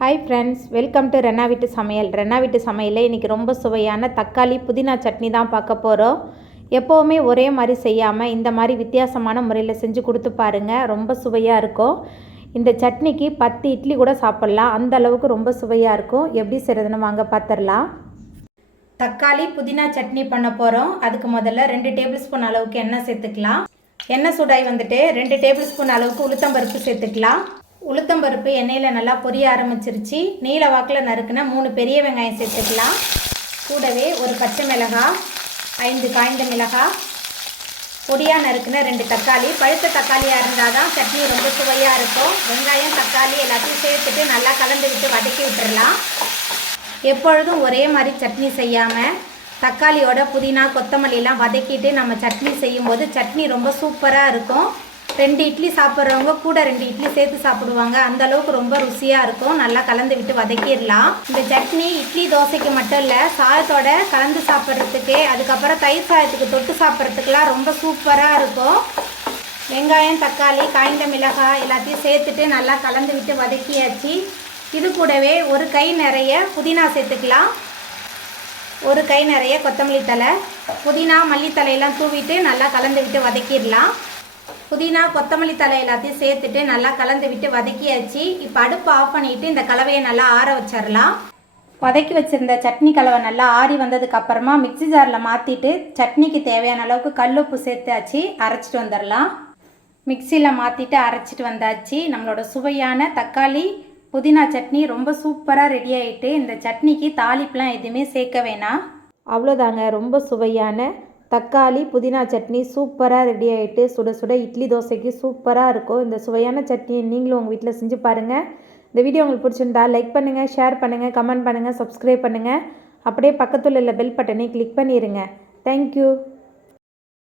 Hi friends welcome to Renna வீட்டு சமையல் ரெண்ணா வீட்டு சமையலில் இன்றைக்கி ரொம்ப சுவையான தக்காளி புதினா சட்னி தான் பார்க்க போகிறோம் எப்போவுமே ஒரே மாதிரி செய்யாமல் இந்த மாதிரி வித்தியாசமான முறையில் செஞ்சு கொடுத்து பாருங்கள் ரொம்ப சுவையாக இருக்கும். இந்த சட்னிக்கு பத்து இட்லி கூட சாப்பிட்லாம். அந்த அளவுக்கு ரொம்ப சுவையாக இருக்கும். எப்படி செய்கிறதுன்னு வாங்க பார்த்துடலாம் தக்காளி புதினா சட்னி பண்ண போகிறோம் அதுக்கு முதல்ல ரெண்டு டேபிள் ஸ்பூன் அளவுக்கு எண்ணெய் சேர்த்துக்கலாம். எண்ணெய் சூடாய் வந்துட்டு ரெண்டு டேபிள் ஸ்பூன் அளவுக்கு உளுத்தம்பருப்பு சேர்த்துக்கலாம். உளுத்தம்பருப்பு எண்ணெயில் நல்லா பொரிய ஆரம்பிச்சிருச்சு. நீல வாக்கில் நறுக்குன மூணு பெரிய வெங்காயம் சேர்த்துக்கலாம். கூடவே ஒரு பச்சை மிளகாய் ஐந்து காய்ந்த மிளகாய் பொடியாக நறுக்குன ரெண்டு தக்காளி. பழுத்த தக்காளியாக இருந்தால் தான் சட்னி ரொம்ப சுவையாக இருக்கும். வெங்காயம் தக்காளி எல்லாத்தையும் சேர்த்துட்டு நல்லா கலந்து விட்டு வதக்கி விட்டுறலாம். எப்பொழுதும் ஒரே மாதிரி சட்னி செய்யாமல் தக்காளியோட புதினா கொத்தமல்லிலாம் வதக்கிட்டு நம்ம சட்னி செய்யும்போது சட்னி ரொம்ப சூப்பராக இருக்கும். ரெண்டு இட்லி சாப்பிட்றவங்க கூட ரெண்டு இட்லி சேர்த்து சாப்பிடுவாங்க. அந்த அளவுக்கு ரொம்ப ருசியாக இருக்கும். நல்லா கலந்து விட்டு வதக்கிடலாம். இந்த சட்னி இட்லி தோசைக்கு மட்டும் இல்லை சாதத்தோட கலந்து சாப்பிட்றதுக்கு அதுக்கப்புறம் தயிர் சாதத்துக்கு தொட்டு சாப்பிட்றதுக்குலாம் ரொம்ப சூப்பராக இருக்கும். வெங்காயம் தக்காளி காய்ந்த மிளகாய் எல்லாத்தையும் சேர்த்துட்டு நல்லா கலந்து விட்டு வதக்கியாச்சு. இது கூடவே ஒரு கை நிறைய புதினா சேர்த்துக்கலாம். ஒரு கை நிறைய கொத்தமல்லி தலை புதினா மல்லித்தலையெல்லாம் தூவிட்டு நல்லா கலந்து விட்டு வதக்கிடலாம். புதினா கொத்தமல்லி தலை எல்லாத்தையும் சேர்த்துட்டு நல்லா கலந்து விட்டு வதக்கியாச்சு. இப்போ அடுப்பு ஆஃப் பண்ணிட்டு இந்த கலவையை நல்லா ஆற வச்சிடலாம். வதக்கி வச்சிருந்த சட்னி கலவை நல்லா ஆறி வந்ததுக்கு அப்புறமா மிக்ஸி ஜாரில் மாற்றிட்டு சட்னிக்கு தேவையான அளவுக்கு கல் உப்பு சேர்த்தாச்சு அரைச்சிட்டு வந்துடலாம். மிக்சியில் மாற்றிட்டு அரைச்சிட்டு வந்தாச்சு. நம்மளோட சுவையான தக்காளி புதினா சட்னி ரொம்ப சூப்பராக ரெடி ஆகிட்டு இந்த சட்னிக்கு தாளிப்புலாம் எதுவுமே சேர்க்க வேணாம். அவ்வளோதாங்க ரொம்ப சுவையான தக்காளி புதினா சட்னி சூப்பராக ரெடி ஆகிட்டு சுட சுட இட்லி தோசைக்கு சூப்பராக இருக்கும். இந்த சுவையான சட்னியை நீங்களும் உங்கள் வீட்டில் செஞ்சு பாருங்கள் இந்த வீடியோ உங்களுக்கு பிடிச்சிருந்தா லைக் பண்ணுங்கள் ஷேர் பண்ணுங்கள் கமெண்ட் பண்ணுங்கள் சப்ஸ்கிரைப் பண்ணுங்கள் அப்படியே பக்கத்தில் உள்ள பெல் பட்டனை கிளிக் பண்ணிடுங்க தேங்க்யூ